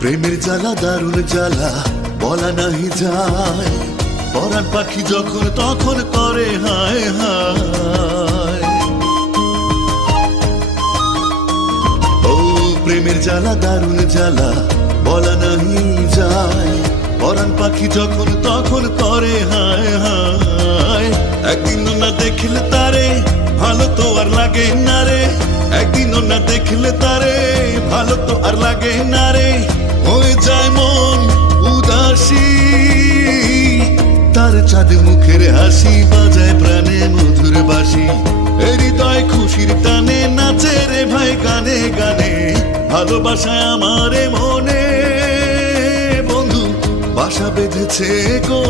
প্রেমের জ্বালা দারুণ জ্বালা বলা নাহি যায়, পরাণ পাখি যখন তখন করে হায় হায়। ও প্রেমের জ্বালা দারুণ জ্বালা বলা নাহি যায়, পরাণ পাখি যখন তখন করে হায় হায়। একদিনও না দেখলে তারে ভালো তো আর লাগে না রে, একদিনও না দেখলে তারে ভালো তো আর লাগে না রে। হয়ে যায় মন উদাসী, তার চাঁদ মুখের হাসি বাজায় প্রাণে মধুর বাঁশি। হৃদয় খুশির টানে নাচে রে ভাই গানে গানে, ভালোবাসায় আমারে মনে বন্ধু বাসা বেঁধেছে গো।